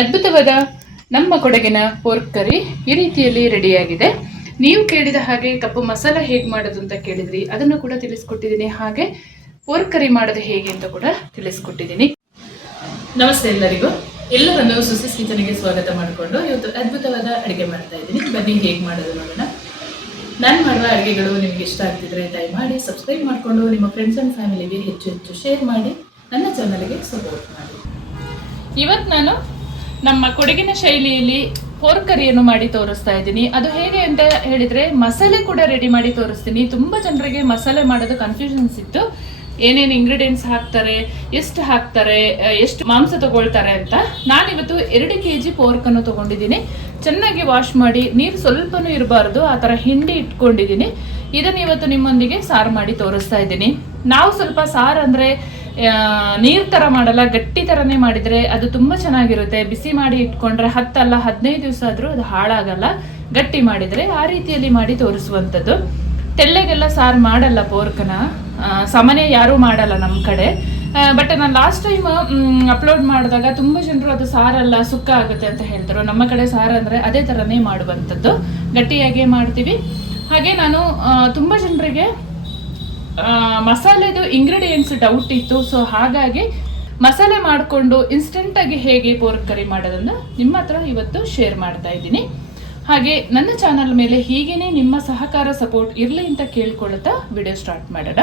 ಅದ್ಭುತವಾದ ನಮ್ಮ ಕೊಡಗಿನ ಪೋರ್ಕ್ ಕರಿ ಈ ರೀತಿಯಲ್ಲಿ ರೆಡಿಯಾಗಿದೆ. ನೀವು ಕೇಳಿದ ಹಾಗೆ ಕಪ್ಪು ಮಸಾಲ ಹೇಗೆ ಮಾಡೋದು ಅಂತ ಕೇಳಿದ್ರಿ, ಅದನ್ನು ಕೂಡ ತಿಳಿಸ್ಕೊಟ್ಟಿದ್ದೀನಿ. ಹಾಗೆ ಪೋರ್ಕ್ ಕರಿ ಮಾಡೋದು ಹೇಗೆ ಅಂತ ಕೂಡ ತಿಳಿಸ್ಕೊಟ್ಟಿದ್ದೀನಿ. ನಮಸ್ತೆ ಎಲ್ಲರಿಗೂ, ಎಲ್ಲರನ್ನು ಸುಸಿಸ್ ಕಿಚನ್ಗೆ ಸ್ವಾಗತ ಮಾಡಿಕೊಂಡು ಇವತ್ತು ಅದ್ಭುತವಾದ ಅಡುಗೆ ಮಾಡ್ತಾ ಇದ್ದೀನಿ. ಬನ್ನಿ ಹೇಗೆ ಮಾಡೋದು ನೋಡೋಣ. ನಾನು ಮಾಡುವ ಅಡುಗೆಗಳು ನಿಮಗೆ ಇಷ್ಟ ಆಗ್ತಿದ್ರೆ ದಯಮಾಡಿ ಸಬ್ಸ್ಕ್ರೈಬ್ ಮಾಡಿಕೊಂಡು ನಿಮ್ಮ ಫ್ರೆಂಡ್ಸ್ ಆ್ಯಂಡ್ ಫ್ಯಾಮಿಲಿಗೆ ಹೆಚ್ಚು ಹೆಚ್ಚು ಶೇರ್ ಮಾಡಿ, ನನ್ನ ಚಾನಲ್ಗೆ ಸಪೋರ್ಟ್ ಮಾಡಿ. ಇವತ್ತು ನಾನು ನಮ್ಮ ಕೊಡಗಿನ ಶೈಲಿಯಲ್ಲಿ ಪೋರ್ಕ್ ಕರಿಯನ್ನು ಮಾಡಿ ತೋರಿಸ್ತಾ ಇದ್ದೀನಿ. ಅದು ಹೇಗೆ ಅಂತ ಹೇಳಿದ್ರೆ ಮಸಾಲೆ ಕೂಡ ರೆಡಿ ಮಾಡಿ ತೋರಿಸ್ತೀನಿ. ತುಂಬ ಜನರಿಗೆ ಮಸಾಲೆ ಮಾಡೋದು ಕನ್ಫ್ಯೂಷನ್ಸ್ ಇತ್ತು, ಏನೇನು ಇಂಗ್ರೀಡಿಯೆಂಟ್ಸ್ ಹಾಕ್ತಾರೆ, ಎಷ್ಟು ಹಾಕ್ತಾರೆ, ಎಷ್ಟು ಮಾಂಸ ತಗೊಳ್ತಾರೆ ಅಂತ. ನಾನಿವತ್ತು 2 kg ಪೋರ್ಕನ್ನು ತಗೊಂಡಿದ್ದೀನಿ. ಚೆನ್ನಾಗಿ ವಾಶ್ ಮಾಡಿ, ನೀರು ಸ್ವಲ್ಪನೂ ಇರಬಾರ್ದು, ಆ ಥರ ಹಿಂಡಿ ಇಟ್ಕೊಂಡಿದ್ದೀನಿ. ಇದನ್ನು ಇವತ್ತು ನಿಮ್ಮೊಂದಿಗೆ ಸಾರು ಮಾಡಿ ತೋರಿಸ್ತಾ ಇದ್ದೀನಿ. ನಾವು ಸ್ವಲ್ಪ ಸಾರು ಅಂದರೆ ನೀರು ಥರ ಮಾಡಲ್ಲ, ಗಟ್ಟಿ ಥರನೇ ಮಾಡಿದರೆ ಅದು ತುಂಬ ಚೆನ್ನಾಗಿರುತ್ತೆ. ಬಿಸಿ ಮಾಡಿ ಇಟ್ಕೊಂಡ್ರೆ 10 ಅಲ್ಲ 15 ದಿವಸ ಆದರೂ ಅದು ಹಾಳಾಗಲ್ಲ. ಗಟ್ಟಿ ಮಾಡಿದರೆ ಆ ರೀತಿಯಲ್ಲಿ ಮಾಡಿ ತೋರಿಸುವಂಥದ್ದು. ತೆಳ್ಳೆಗೆಲ್ಲ ಸಾರು ಮಾಡಲ್ಲ ಪೋರ್ಕನ, ಸಾಮಾನ್ಯ ಯಾರೂ ಮಾಡಲ್ಲ ನಮ್ಮ ಕಡೆ. ಬಟ್ ನಾನು ಲಾಸ್ಟ್ ಟೈಮ್ ಅಪ್ಲೋಡ್ ಮಾಡಿದಾಗ ತುಂಬ ಜನರು ಅದು ಸಾರಲ್ಲ ಸುಕ್ಕ ಆಗುತ್ತೆ ಅಂತ ಹೇಳ್ತಾರೆ. ನಮ್ಮ ಕಡೆ ಸಾರು ಅಂದರೆ ಅದೇ ಥರನೇ ಮಾಡುವಂಥದ್ದು, ಗಟ್ಟಿಯಾಗೇ ಮಾಡ್ತೀವಿ. ಹಾಗೆ ನಾನು ತುಂಬ ಜನರಿಗೆ ಮಸಾಲೆದು ಇಂಗ್ರೀಡಿಯೆಂಟ್ಸ್ ಡೌಟ್ ಇತ್ತು. ಸೊ ಹಾಗಾಗಿ ಮಸಾಲೆ ಮಾಡಿಕೊಂಡು ಇನ್ಸ್ಟೆಂಟಾಗಿ ಹೇಗೆ ಪೋರ್ಕ್ ಕರಿ ಮಾಡೋದನ್ನು ನಿಮ್ಮ ಹತ್ರ ಇವತ್ತು ಶೇರ್ ಮಾಡ್ತಾ ಇದ್ದೀನಿ. ಹಾಗೆ ನನ್ನ ಚಾನಲ್ ಮೇಲೆ ಹೀಗೇನೆ ನಿಮ್ಮ ಸಹಕಾರ ಸಪೋರ್ಟ್ ಇರಲಿ ಅಂತ ಕೇಳ್ಕೊಳ್ತಾ ವಿಡಿಯೋ ಸ್ಟಾರ್ಟ್ ಮಾಡೋಣ.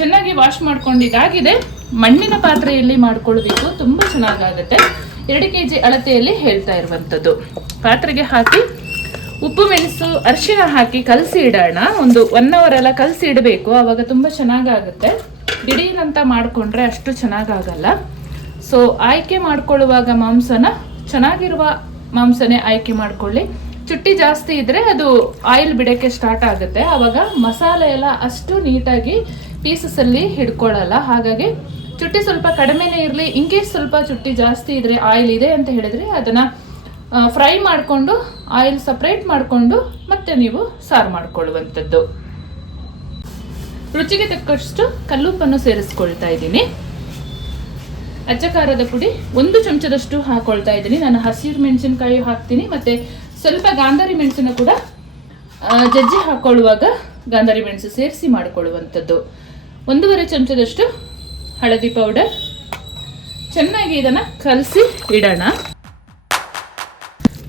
ಚೆನ್ನಾಗಿ ವಾಶ್ ಮಾಡ್ಕೊಂಡಿದ್ದಾಗಿದೆ. ಮಣ್ಣಿನ ಪಾತ್ರೆಯಲ್ಲಿ ಮಾಡ್ಕೊಳ್ಬೇಕು, ತುಂಬ ಚೆನ್ನಾಗಾಗುತ್ತೆ. 2 kg ಅಳತೆಯಲ್ಲಿ ಹೇಳ್ತಾ ಇರುವಂಥದ್ದು. ಪಾತ್ರೆಗೆ ಹಾಕಿ ಉಪ್ಪು ಮೆಣಸು ಅರಿಶಿನ ಹಾಕಿ ಕಲಸಿ ಇಡೋಣ. ಒಂದು 1 hour ಎಲ್ಲ ಕಲಸಿ ಇಡಬೇಕು, ಆವಾಗ ತುಂಬ ಚೆನ್ನಾಗಾಗುತ್ತೆ. ದಿಢೀರಂತ ಮಾಡಿಕೊಂಡ್ರೆ ಅಷ್ಟು ಚೆನ್ನಾಗಾಗಲ್ಲ. ಸೊ ಆಯ್ಕೆ ಮಾಡ್ಕೊಳ್ಳುವಾಗ ಮಾಂಸನ ಚೆನ್ನಾಗಿರುವ ಮಾಂಸನೇ ಆಯ್ಕೆ ಮಾಡ್ಕೊಳ್ಳಿ. ಚುಟ್ಟಿ ಜಾಸ್ತಿ ಇದ್ದರೆ ಅದು ಆಯಿಲ್ ಬಿಡೋಕ್ಕೆ ಸ್ಟಾರ್ಟ್ ಆಗುತ್ತೆ, ಆವಾಗ ಮಸಾಲೆ ಎಲ್ಲ ಅಷ್ಟು ನೀಟಾಗಿ ಪೀಸಸಲ್ಲಿ ಹಿಡ್ಕೊಳ್ಳಲ್ಲ. ಹಾಗಾಗಿ ಚುಟ್ಟಿ ಸ್ವಲ್ಪ ಕಡಿಮೆನೇ ಇರಲಿ. ಇನ್ಕೇಸ್ ಸ್ವಲ್ಪ ಚುಟ್ಟಿ ಜಾಸ್ತಿ ಇದ್ದರೆ, ಆಯಿಲ್ ಇದೆ ಅಂತ ಹೇಳಿದರೆ ಅದನ್ನು ಫ್ರೈ ಮಾಡಿಕೊಂಡು ಆಯಿಲ್ ಸಪ್ರೇಟ್ ಮಾಡಿಕೊಂಡು ಮತ್ತೆ ನೀವು ಸಾರು ಮಾಡಿಕೊಳ್ಳುವಂಥದ್ದು. ರುಚಿಗೆ ತಕ್ಕಷ್ಟು ಕಲ್ಲುಪ್ಪನ್ನು ಸೇರಿಸ್ಕೊಳ್ತಾ ಇದ್ದೀನಿ. ಅಚ್ಚ ಖಾರದ ಪುಡಿ 1 ಚಮಚದಷ್ಟು ಹಾಕೊಳ್ತಾ ಇದ್ದೀನಿ. ನಾನು ಹಸಿರು ಮೆಣಸಿನಕಾಯಿ ಹಾಕ್ತೀನಿ, ಮತ್ತು ಸ್ವಲ್ಪ ಗಾಂಧಾರಿ ಮೆಣಸನ್ನು ಕೂಡ ಜಜ್ಜಿ ಹಾಕೊಳ್ಳುವಾಗ ಗಾಂಧಾರಿ ಮೆಣಸು ಸೇರಿಸಿ ಮಾಡಿಕೊಳ್ಳುವಂಥದ್ದು. 1.5 ಚಮಚದಷ್ಟು ಹಳದಿ ಪೌಡರ್. ಚೆನ್ನಾಗಿ ಇದನ್ನು ಕಲಸಿ ಇಡೋಣ.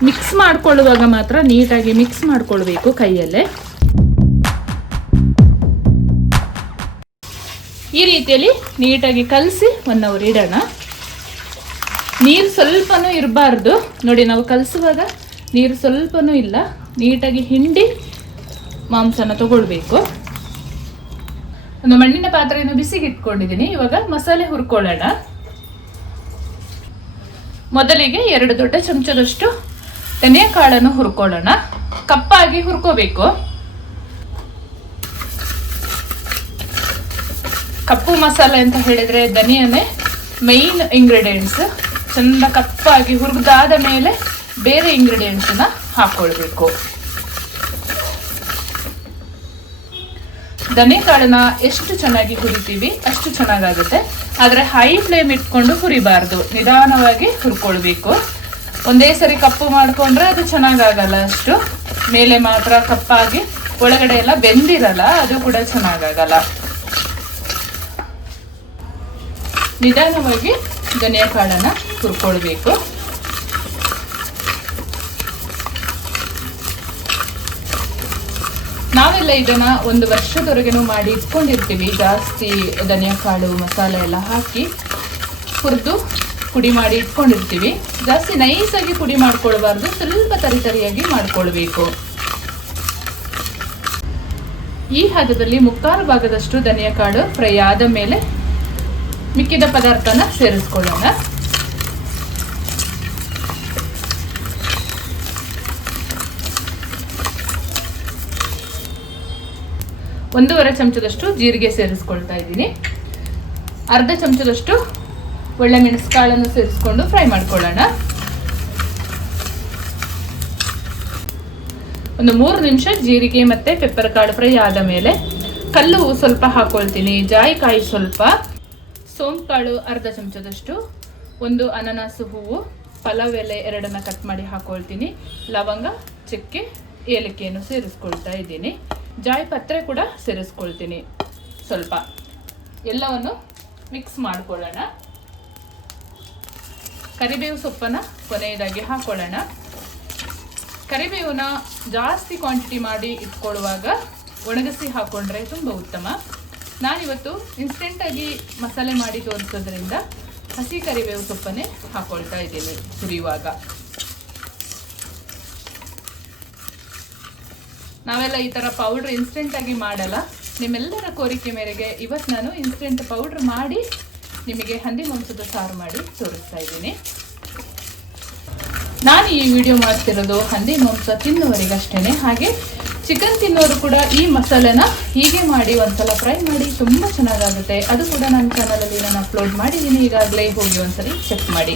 ಮಿಕ್ಸ್ ಮಾಡ್ಕೊಳ್ಳುವಾಗ ಮಾತ್ರ ನೀಟಾಗಿ ಮಿಕ್ಸ್ ಮಾಡ್ಕೊಳ್ಬೇಕು ಕೈಯಲ್ಲೇ. ಈ ರೀತಿಯಲ್ಲಿ ನೀಟಾಗಿ ಕಲಸಿ 1 hour ಇಡೋಣ. ನೀರು ಸ್ವಲ್ಪನೂ ಇರಬಾರ್ದು ನೋಡಿ, ನಾವು ಕಲಸುವಾಗ ನೀರು ಸ್ವಲ್ಪನೂ ಇಲ್ಲ. ನೀಟಾಗಿ ಹಿಂಡಿ ಮಾಂಸನ ತಗೊಳ್ಬೇಕು. ಒಂದು ಮಣ್ಣಿನ ಪಾತ್ರೆಯನ್ನು ಬಿಸಿಗೆ ಇಟ್ಕೊಂಡಿದ್ದೀನಿ. ಇವಾಗ ಮಸಾಲೆ ಹುರ್ಕೊಳ್ಳೋಣ. ಮೊದಲಿಗೆ 2 ದೊಡ್ಡ ಚಮಚದಷ್ಟು ಧನಿಯಾ ಕಾಳನ್ನು ಹುರ್ಕೊಳ್ಳೋಣ. ಕಪ್ಪಾಗಿ ಹುರ್ಕೋಬೇಕು. ಕಪ್ಪು ಮಸಾಲೆ ಅಂತ ಹೇಳಿದರೆ ಧನಿಯಾನೇ ಮೈನ್ ಇಂಗ್ರೀಡಿಯೆಂಟ್ಸ್. ಚೆಂದ ಕಪ್ಪಾಗಿ ಹುರಿದಾದ ಮೇಲೆ ಬೇರೆ ಇಂಗ್ರೀಡಿಯೆಂಟ್ಸನ್ನ ಹಾಕ್ಕೊಳ್ಬೇಕು. ಧನಿಯಾ ಕಾಳನ್ನ ಎಷ್ಟು ಚೆನ್ನಾಗಿ ಹುರಿತೀವಿ ಅಷ್ಟು ಚೆನ್ನಾಗಾಗುತ್ತೆ. ಆದರೆ ಹೈ ಫ್ಲೇಮ್ ಇಟ್ಕೊಂಡು ಹುರಿಬಾರ್ದು, ನಿಧಾನವಾಗಿ ಹುರ್ಕೊಳ್ಬೇಕು. ಒಂದೇ ಸರಿ ಕಪ್ಪು ಮಾಡಿಕೊಂಡ್ರೆ ಅದು ಚೆನ್ನಾಗಾಗಲ್ಲ. ಅಷ್ಟು ಮೇಲೆ ಮಾತ್ರ ಕಪ್ಪಾಗಿ ಒಳಗಡೆ ಎಲ್ಲ ಬೆಂದಿರಲ್ಲ, ಅದು ಕೂಡ ಚೆನ್ನಾಗಾಗಲ್ಲ. ನಿಧಾನವಾಗಿ ಧನಿಯಾ ಕಾಳನ್ನ ಹುರ್ಕೊಳ್ಬೇಕು. ನಾವೆಲ್ಲ ಇದನ್ನ 1 ವರ್ಷದವರೆಗೂ ಮಾಡಿ ಇಟ್ಕೊಂಡಿರ್ತೀವಿ. ಜಾಸ್ತಿ ಧನಿಯಾ ಕಾಳು ಮಸಾಲೆ ಎಲ್ಲ ಹಾಕಿ ಹುರಿದು ಪುಡಿ ಮಾಡಿ ಇಟ್ಕೊಂಡಿರ್ತೀವಿ. ಜಾಸ್ತಿ ನೈಸಾಗಿ ಪುಡಿ ಮಾಡ್ಕೊಳ್ಬಾರ್ದು, ಸ್ವಲ್ಪ ತರಿತರಿಯಾಗಿ ಮಾಡ್ಕೊಳ್ಬೇಕು. ಈ ಹದದಲ್ಲಿ 3/4 ಭಾಗದಷ್ಟು ಧನಿಯಾ ಕಾಳು ಫ್ರೈ ಆದ ಮೇಲೆ ಮಿಕ್ಕಿದ ಪದಾರ್ಥನ ಸೇರಿಸ್ಕೊಳ್ಳೋಣ. ಒಂದೂವರೆ ಚಮಚದಷ್ಟು ಜೀರಿಗೆ ಸೇರಿಸ್ಕೊಳ್ತಾ ಇದ್ದೀನಿ. ಅರ್ಧ ಚಮಚದಷ್ಟು ಒಳ್ಳೆ ಮೆಣಸು ಕಾಳನ್ನು ಸೇರಿಸ್ಕೊಂಡು ಫ್ರೈ ಮಾಡ್ಕೊಳ್ಳೋಣ. ಒಂದು 3 ನಿಮಿಷ ಜೀರಿಗೆ ಮತ್ತು ಪೆಪ್ಪರ್ ಕಾಳು ಫ್ರೈ ಆದ ಮೇಲೆ ಕಲ್ಲು ಸ್ವಲ್ಪ ಹಾಕೊಳ್ತೀನಿ, ಜಾಯಿಕಾಯಿ ಸ್ವಲ್ಪ, ಸೋಂಪು ಕಾಳು ಅರ್ಧ ಚಮಚದಷ್ಟು, ಒಂದು ಅನಾನಸು ಹೂವು, ಪಲಾವ್ ಎಲೆ 2 ಕಟ್ ಮಾಡಿ ಹಾಕೊಳ್ತೀನಿ. ಲವಂಗ, ಚಕ್ಕೆ, ಏಲಕ್ಕಿಯನ್ನು ಸೇರಿಸ್ಕೊಳ್ತಾ ಇದ್ದೀನಿ. ಜಾಯಿಪತ್ರೆ ಕೂಡ ಸೇರಿಸ್ಕೊಳ್ತೀನಿ. ಸ್ವಲ್ಪ ಎಲ್ಲವನ್ನು ಮಿಕ್ಸ್ ಮಾಡ್ಕೊಳ್ಳೋಣ. ಕರಿಬೇವು ಸೊಪ್ಪನ್ನು ಕೊನೆಯದಾಗಿ ಹಾಕೊಳ್ಳೋಣ. ಕರಿಬೇವನ್ನ ಜಾಸ್ತಿ ಕ್ವಾಂಟಿಟಿ ಮಾಡಿ ಇಟ್ಕೊಳ್ಳುವಾಗ ಒಣಗಿಸಿ ಹಾಕೊಂಡ್ರೆ ತುಂಬ ಉತ್ತಮ. ನಾನಿವತ್ತು ಇನ್ಸ್ಟೆಂಟಾಗಿ ಮಸಾಲೆ ಮಾಡಿ ತೋರಿಸೋದ್ರಿಂದ ಹಸಿ ಕರಿಬೇವು ಸೊಪ್ಪನ್ನೇ ಹಾಕೊಳ್ತಾ ಇದ್ದೀನಿ ಹುರಿಯುವಾಗ. ನಾವೆಲ್ಲ ಈ ಥರ ಪೌಡ್ರ್ ಇನ್ಸ್ಟೆಂಟಾಗಿ ಮಾಡಲ್ಲ. ನಿಮ್ಮೆಲ್ಲರ ಕೋರಿಕೆ ಮೇರೆಗೆ ಇವತ್ತು ನಾನು ಇನ್ಸ್ಟೆಂಟ್ ಪೌಡ್ರ್ ಮಾಡಿ ನಿಮಗೆ ಹಂದಿ ಮಾಂಸದ ಸಾರು ಮಾಡಿ ತೋರಿಸ್ತಾ ಇದ್ದೀನಿ. ನಾನು ಈ ವಿಡಿಯೋ ಮಾಡ್ತಿರೋದು ಹಂದಿ ಮಾಂಸ ತಿನ್ನುವರಿಗಷ್ಟೇ. ಹಾಗೆ ಚಿಕನ್ ತಿನ್ನೋರು ಕೂಡ ಈ ಮಸಾಲೆನ ಹೀಗೆ ಮಾಡಿ ಒಂದ್ಸಲ ಫ್ರೈ ಮಾಡಿ ತುಂಬ ಚೆನ್ನಾಗಾಗುತ್ತೆ. ಅದು ಕೂಡ ನನ್ನ ಚಾನಲಲ್ಲಿ ನಾನು ಅಪ್ಲೋಡ್ ಮಾಡಿದ್ದೀನಿ ಈಗಾಗಲೇ, ಹೋಗಿ ಒಂದ್ಸರಿ ಚೆಕ್ ಮಾಡಿ.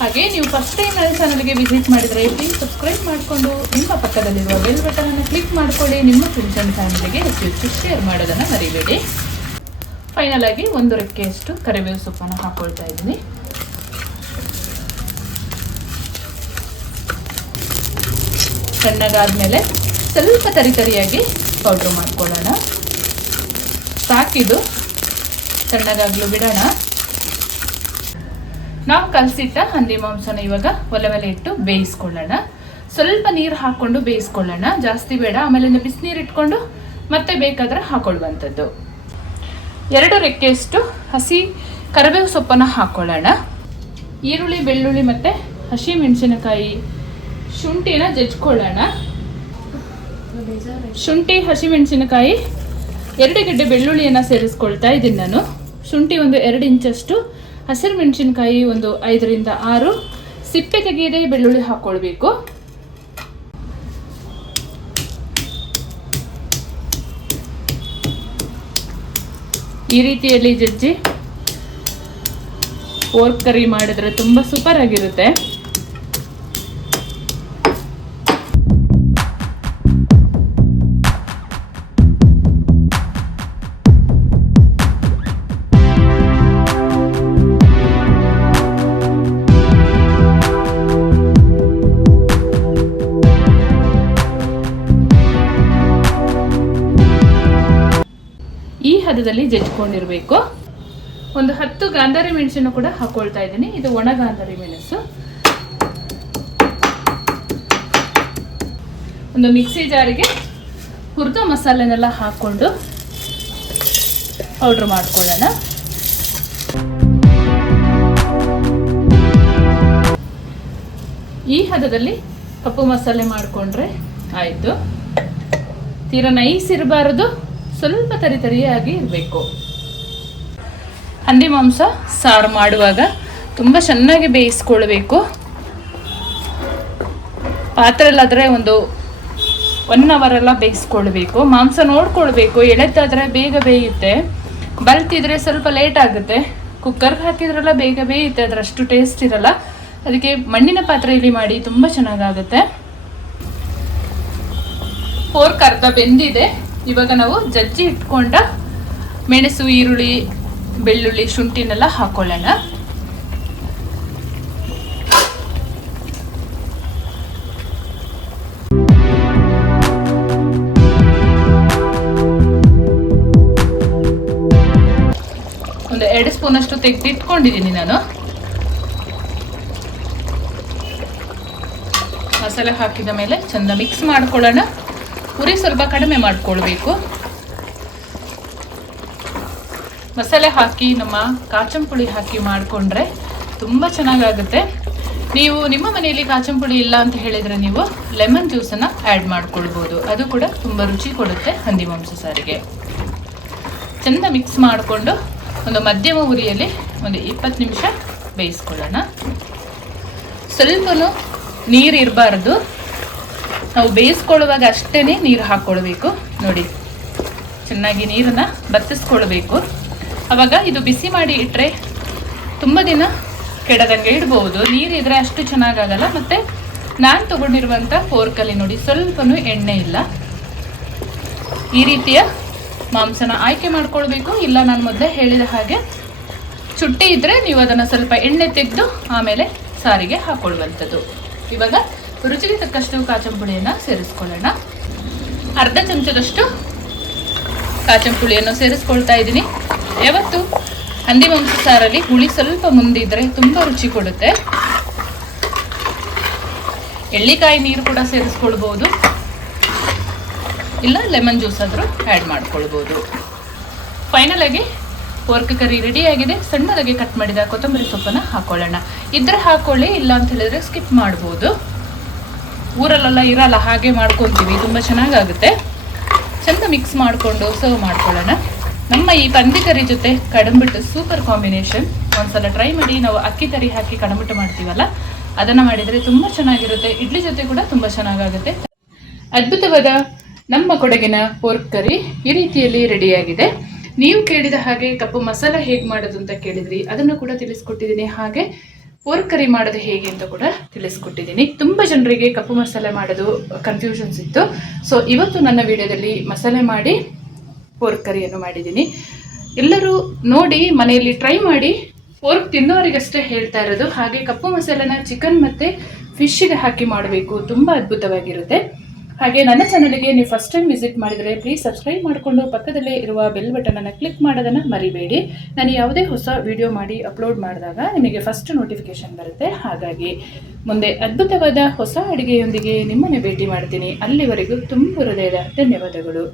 ಹಾಗೆ ನೀವು ಫಸ್ಟ್ ಟೈಮ್ ನನ್ನ ಚಾನಲ್ಗೆ ವಿಸಿಟ್ ಮಾಡಿದರೆ ಪ್ಲೀಸ್ ಸಬ್ಸ್ಕ್ರೈಬ್ ಮಾಡಿಕೊಂಡು ನಿಮ್ಮ ಪಕ್ಕದಲ್ಲಿರುವ ಬೆಲ್ ಬಟನನ್ನು ಕ್ಲಿಕ್ ಮಾಡ್ಕೊಳ್ಳಿ. ನಿಮ್ಮ ಫ್ರೆಂಡ್ಸ್ ಆ್ಯಂಡ್ ಫ್ಯಾಮಿಲಿಗೆ ಹೆಚ್ಚು ಶೇರ್ ಮಾಡೋದನ್ನು ಮರಿಬೇಡಿ. ಫೈನಲ್ ಆಗಿ 1 ರೆಕ್ಕೆಯಷ್ಟು ಕರಿಬೇವು ಸೊಪ್ಪನ್ನು ಹಾಕೊಳ್ತಾ ಇದ್ದೀನಿ. ಸಣ್ಣಗಾದ್ಮೇಲೆ ಸ್ವಲ್ಪ ತರಿಯಾಗಿ ಪೌಡ್ರ್ ಮಾಡ್ಕೊಳ್ಳೋಣ. ಸಾಕಿದು ಸಣ್ಣಗಾಗಲು ಬಿಡೋಣ. ನಾವು ಕಲಸಿಟ್ಟ ಹಂದಿ ಮಾಂಸನ ಇವಾಗ ಒಲೆ ಮೇಲೆ ಇಟ್ಟು ಬೇಯಿಸ್ಕೊಳ್ಳೋಣ. ಸ್ವಲ್ಪ ನೀರು ಹಾಕ್ಕೊಂಡು ಬೇಯಿಸ್ಕೊಳ್ಳೋಣ, ಜಾಸ್ತಿ ಬೇಡ. ಆಮೇಲೆ ಬಿಸಿನೀರು ಇಟ್ಕೊಂಡು ಮತ್ತೆ ಬೇಕಾದ್ರೆ ಹಾಕೊಳ್ಳುವಂಥದ್ದು. 2 ರೆಕ್ಕೆಯಷ್ಟು ಹಸಿ ಕರಿಬೇವು ಸೊಪ್ಪನ್ನು ಹಾಕ್ಕೊಳ್ಳೋಣ. ಈರುಳ್ಳಿ, ಬೆಳ್ಳುಳ್ಳಿ ಮತ್ತು ಹಸಿ ಮೆಣಸಿನಕಾಯಿ, ಶುಂಠಿನ ಜಜ್ಕೊಳ್ಳೋಣ. ಶುಂಠಿ, ಹಸಿಮೆಣಸಿನಕಾಯಿ, 2 ಗೆಡ್ಡೆ ಬೆಳ್ಳುಳ್ಳಿಯನ್ನು ಸೇರಿಸ್ಕೊಳ್ತಾ ಇದ್ದೀನಿ ನಾನು. ಶುಂಠಿ ಒಂದು 2 ಇಂಚಷ್ಟು, ಹಸಿರು ಮೆಣಸಿನಕಾಯಿ ಒಂದು 5 ರಿಂದ 6, ಸಿಪ್ಪೆ ತೆಗೆಯದೆ ಬೆಳ್ಳುಳ್ಳಿ ಹಾಕ್ಕೊಳ್ಬೇಕು. ಈ ರೀತಿಯಲ್ಲಿ ಜಜ್ಜಿ ಪೋರ್ಕ್ ಕರಿ ಮಾಡಿದ್ರೆ ತುಂಬ ಸೂಪರ್ ಆಗಿರುತ್ತೆ. ಈ ಹದದಲ್ಲಿ ಜಜ್ಕೊಂಡಿರಬೇಕು. ಒಂದು 10 ಗಾಂಧಾರಿ ಮೆಣಸನ್ನು ಕೂಡ ಹಾಕೊಳ್ತಾ ಇದ್ದೀನಿ. ಇದು ಒಣ ಗಾಂಧಾರಿ ಮೆಣಸು. ಒಂದು ಮಿಕ್ಸಿ ಜಾರಿಗೆ ಹುರಿದ ಮಸಾಲೆನೆಲ್ಲ ಹಾಕೊಂಡು ಪೌಡ್ರ್ ಮಾಡ್ಕೊಳ್ಳೋಣ. ಈ ಹದದಲ್ಲಿ ಕಪ್ಪು ಮಸಾಲೆ ಮಾಡಿಕೊಂಡ್ರೆ ಆಯಿತು. ತೀರಾ ನೈಸ್ ಇರಬಾರದು, ಸ್ವಲ್ಪ ತರಿಯಾಗಿ ಇರಬೇಕು. ಹಂದಿ ಮಾಂಸ ಸಾರು ಮಾಡುವಾಗ ತುಂಬ ಚೆನ್ನಾಗಿ ಬೇಯಿಸ್ಕೊಳ್ಬೇಕು. ಪಾತ್ರೆಯಲ್ಲಾದರೆ ಒಂದು 1 ಅವರ್ ಎಲ್ಲ ಬೇಯಿಸ್ಕೊಳ್ಬೇಕು. ಮಾಂಸ ನೋಡ್ಕೊಳ್ಬೇಕು, ಎಳೆದಾದರೆ ಬೇಗ ಬೇಯುತ್ತೆ, ಬಲ್ತಿದ್ರೆ ಸ್ವಲ್ಪ ಲೇಟ್ ಆಗುತ್ತೆ. ಕುಕ್ಕರ್ಗೆ ಹಾಕಿದ್ರೆಲ್ಲ ಬೇಗ ಬೇಯುತ್ತೆ, ಅದರಷ್ಟು ಟೇಸ್ಟ್ ಇರಲ್ಲ. ಅದಕ್ಕೆ ಮಣ್ಣಿನ ಪಾತ್ರೆಯಲ್ಲಿ ಮಾಡಿ ತುಂಬ ಚೆನ್ನಾಗಾಗುತ್ತೆ. ಪೋರ್ಕ್ ಅರ್ಧ ಬೆಂದಿದೆ. ಇವಾಗ ನಾವು ಜಜ್ಜಿ ಇಟ್ಕೊಂಡ ಮೆಣಸು, ಈರುಳ್ಳಿ, ಬೆಳ್ಳುಳ್ಳಿ, ಶುಂಠಿನೆಲ್ಲ ಹಾಕೊಳ್ಳೋಣ. ಒಂದು 2 ಸ್ಪೂನಷ್ಟು ತೆಗೆದಿಟ್ಕೊಂಡಿದ್ದೀನಿ ನಾನು. ಮಸಾಲೆ ಹಾಕಿದ ಮೇಲೆ ಚಂದ ಮಿಕ್ಸ್ ಮಾಡ್ಕೊಳ್ಳೋಣ. ಉರಿ ಸ್ವಲ್ಪ ಕಡಿಮೆ ಮಾಡ್ಕೊಳ್ಬೇಕು. ಮಸಾಲೆ ಹಾಕಿ ನಮ್ಮ ಕಾಚಂಪುಳಿ ಹಾಕಿ ಮಾಡಿಕೊಂಡ್ರೆ ತುಂಬ ಚೆನ್ನಾಗಾಗುತ್ತೆ. ನೀವು ನಿಮ್ಮ ಮನೆಯಲ್ಲಿ ಕಾಚಂಪುಳಿ ಇಲ್ಲ ಅಂತ ಹೇಳಿದರೆ ನೀವು ಲೆಮನ್ ಜ್ಯೂಸನ್ನು ಆ್ಯಡ್ ಮಾಡ್ಕೊಳ್ಬೋದು. ಅದು ಕೂಡ ತುಂಬ ರುಚಿ ಕೊಡುತ್ತೆ ಹಂದಿ ಮಾಂಸ ಸಾರಿಗೆ. ಚೆಂದ ಮಿಕ್ಸ್ ಮಾಡಿಕೊಂಡು ಒಂದು ಮಧ್ಯಮ ಉರಿಯಲ್ಲಿ ಒಂದು 20 ನಿಮಿಷ ಬೇಯಿಸ್ಕೊಳ್ಳೋಣ. ಸ್ವಲ್ಪನೂ ನೀರು ಇರಬಾರ್ದು. ನಾವು ಬೇಯಿಸ್ಕೊಳ್ಳುವಾಗ ಅಷ್ಟೇ ನೀರು ಹಾಕ್ಕೊಳ್ಬೇಕು. ನೋಡಿ, ಚೆನ್ನಾಗಿ ನೀರನ್ನು ಬತ್ತಿಸ್ಕೊಳ್ಬೇಕು. ಆವಾಗ ಇದು ಬಿಸಿ ಮಾಡಿ ಇಟ್ಟರೆ ತುಂಬ ದಿನ ಕೆಡದಂಗೆ ಇಡ್ಬೋದು. ನೀರಿದ್ರೆ ಅಷ್ಟು ಚೆನ್ನಾಗಾಗಲ್ಲ. ಮತ್ತು ನಾನು ತಗೊಂಡಿರುವಂಥ ಪೋರ್ಕಲ್ಲಿ ನೋಡಿ ಸ್ವಲ್ಪನೂ ಎಣ್ಣೆ ಇಲ್ಲ. ಈ ರೀತಿಯ ಮಾಂಸನ ಆಯ್ಕೆ ಮಾಡ್ಕೊಳ್ಬೇಕು. ಇಲ್ಲ, ನಾನು ಮೊದಲೇ ಹೇಳಿದ ಹಾಗೆ ಚುಟ್ಟಿ ಇದ್ದರೆ ನೀವು ಅದನ್ನು ಸ್ವಲ್ಪ ಎಣ್ಣೆ ತೆಗೆದು ಆಮೇಲೆ ಸಾರಿಗೆ ಹಾಕೊಳ್ಳುವಂಥದ್ದು. ಇವಾಗ ರುಚಿಗೆ ತಕ್ಕಷ್ಟು ಕಾಚಂಪುಳಿಯನ್ನು ಸೇರಿಸ್ಕೊಳ್ಳೋಣ. ಅರ್ಧ ಚಮಚದಷ್ಟು ಕಾಚಂಪುಳಿಯನ್ನು ಸೇರಿಸ್ಕೊಳ್ತಾ ಇದ್ದೀನಿ. ಯಾವತ್ತು ಹಂದಿ ಮಾಂಸ ಸಾರಲ್ಲಿ ಹುಳಿ ಸ್ವಲ್ಪ ಮುಂದಿದ್ರೆ ತುಂಬ ರುಚಿ ಕೊಡುತ್ತೆ. ಎಳ್ಳಿಕಾಯಿ ನೀರು ಕೂಡ ಸೇರಿಸ್ಕೊಳ್ಬೋದು, ಇಲ್ಲ ಲೆಮನ್ ಜ್ಯೂಸ್ ಆದರೂ ಆ್ಯಡ್ ಮಾಡ್ಕೊಳ್ಬೋದು. ಫೈನಲ್ ಆಗಿ ಪೋರ್ಕ್ ಕರಿ ರೆಡಿಯಾಗಿದೆ. ಸಣ್ಣದಾಗಿ ಕಟ್ ಮಾಡಿದ ಕೊತ್ತಂಬರಿ ಸೊಪ್ಪನ್ನು ಹಾಕೊಳ್ಳೋಣ. ಇದ್ರೆ ಹಾಕೊಳ್ಳಿ, ಇಲ್ಲ ಅಂತ ಹೇಳಿದ್ರೆ ಸ್ಕಿಪ್ ಮಾಡ್ಬೋದು. ಊರಲ್ಲೆಲ್ಲ ಇರಲ್ಲ, ಹಾಗೆ ಮಾಡ್ಕೊತೀವಿ, ತುಂಬ ಚೆನ್ನಾಗಾಗುತ್ತೆ. ಚೆಂದ ಮಿಕ್ಸ್ ಮಾಡಿಕೊಂಡು ಸರ್ವ್ ಮಾಡ್ಕೊಳ್ಳೋಣ. ನಮ್ಮ ಈ ಪಂದಿ ಕರಿ ಜೊತೆ ಕಡಂಬಿಟ್ಟು ಸೂಪರ್ ಕಾಂಬಿನೇಷನ್. ಒಂದ್ಸಲ ಟ್ರೈ ಮಾಡಿ. ನಾವು ಅಕ್ಕಿ ತರಿ ಹಾಕಿ ಕಡಂಬಿಟ್ಟು ಮಾಡ್ತೀವಲ್ಲ, ಅದನ್ನು ಮಾಡಿದರೆ ತುಂಬ ಚೆನ್ನಾಗಿರುತ್ತೆ. ಇಡ್ಲಿ ಜೊತೆ ಕೂಡ ತುಂಬ ಚೆನ್ನಾಗಾಗುತ್ತೆ. ಅದ್ಭುತವಾದ ನಮ್ಮ ಕೊಡಗಿನ ಪೋರ್ಕ್ ಕರಿ ಈ ರೀತಿಯಲ್ಲಿ ರೆಡಿಯಾಗಿದೆ. ನೀವು ಕೇಳಿದ ಹಾಗೆ ಕಪ್ಪು ಮಸಾಲ ಹೇಗೆ ಮಾಡೋದು ಅಂತ ಕೇಳಿದ್ರಿ, ಅದನ್ನು ಕೂಡ ತಿಳಿಸ್ಕೊಟ್ಟಿದ್ದೀನಿ. ಹಾಗೆ ಪೋರ್ಕ್ ಕರಿ ಮಾಡೋದು ಹೇಗೆ ಅಂತ ಕೂಡ ತಿಳಿಸ್ಕೊಟ್ಟಿದ್ದೀನಿ. ತುಂಬ ಜನರಿಗೆ ಕಪ್ಪು ಮಸಾಲೆ ಮಾಡೋದು ಕನ್ಫ್ಯೂಷನ್ಸ್ ಇತ್ತು. ಸೊ ಇವತ್ತು ನನ್ನ ವಿಡಿಯೋದಲ್ಲಿ ಮಸಾಲೆ ಮಾಡಿ ಪೋರ್ಕ್ ಕರಿಯನ್ನು ಮಾಡಿದ್ದೀನಿ. ಎಲ್ಲರೂ ನೋಡಿ ಮನೆಯಲ್ಲಿ ಟ್ರೈ ಮಾಡಿ. ಪೋರ್ಕ್ ತಿನ್ನೋರಿಗಷ್ಟೇ ಹೇಳ್ತಾ ಇರೋದು. ಹಾಗೆ ಕಪ್ಪು ಮಸಾಲೆನ ಚಿಕನ್ ಮತ್ತು ಫಿಶ್ಗೆ ಹಾಕಿ ಮಾಡಬೇಕು, ತುಂಬ ಅದ್ಭುತವಾಗಿರುತ್ತೆ. ಹಾಗೆ ನನ್ನ ಚಾನಲ್ಗೆ ನೀವು ಫಸ್ಟ್ ಟೈಮ್ ವಿಸಿಟ್ ಮಾಡಿದರೆ ಪ್ಲೀಸ್ ಸಬ್ಸ್ಕ್ರೈಬ್ ಮಾಡಿಕೊಂಡು ಪಕ್ಕದಲ್ಲೇ ಇರುವ ಬೆಲ್ ಬಟನನ್ನು ಕ್ಲಿಕ್ ಮಾಡೋದನ್ನು ಮರಿಬೇಡಿ. ನಾನು ಯಾವುದೇ ಹೊಸ ವಿಡಿಯೋ ಮಾಡಿ ಅಪ್ಲೋಡ್ ಮಾಡಿದಾಗ ನಿಮಗೆ ಫಸ್ಟ್ ನೋಟಿಫಿಕೇಶನ್ ಬರುತ್ತೆ. ಹಾಗಾಗಿ ಮುಂದೆ ಅದ್ಭುತವಾದ ಹೊಸ ಅಡುಗೆಯೊಂದಿಗೆ ನಿಮ್ಮನ್ನು ಭೇಟಿ ಮಾಡ್ತೀನಿ. ಅಲ್ಲಿವರೆಗೂ ತುಂಬ ಹೃದಯದ ಧನ್ಯವಾದಗಳು.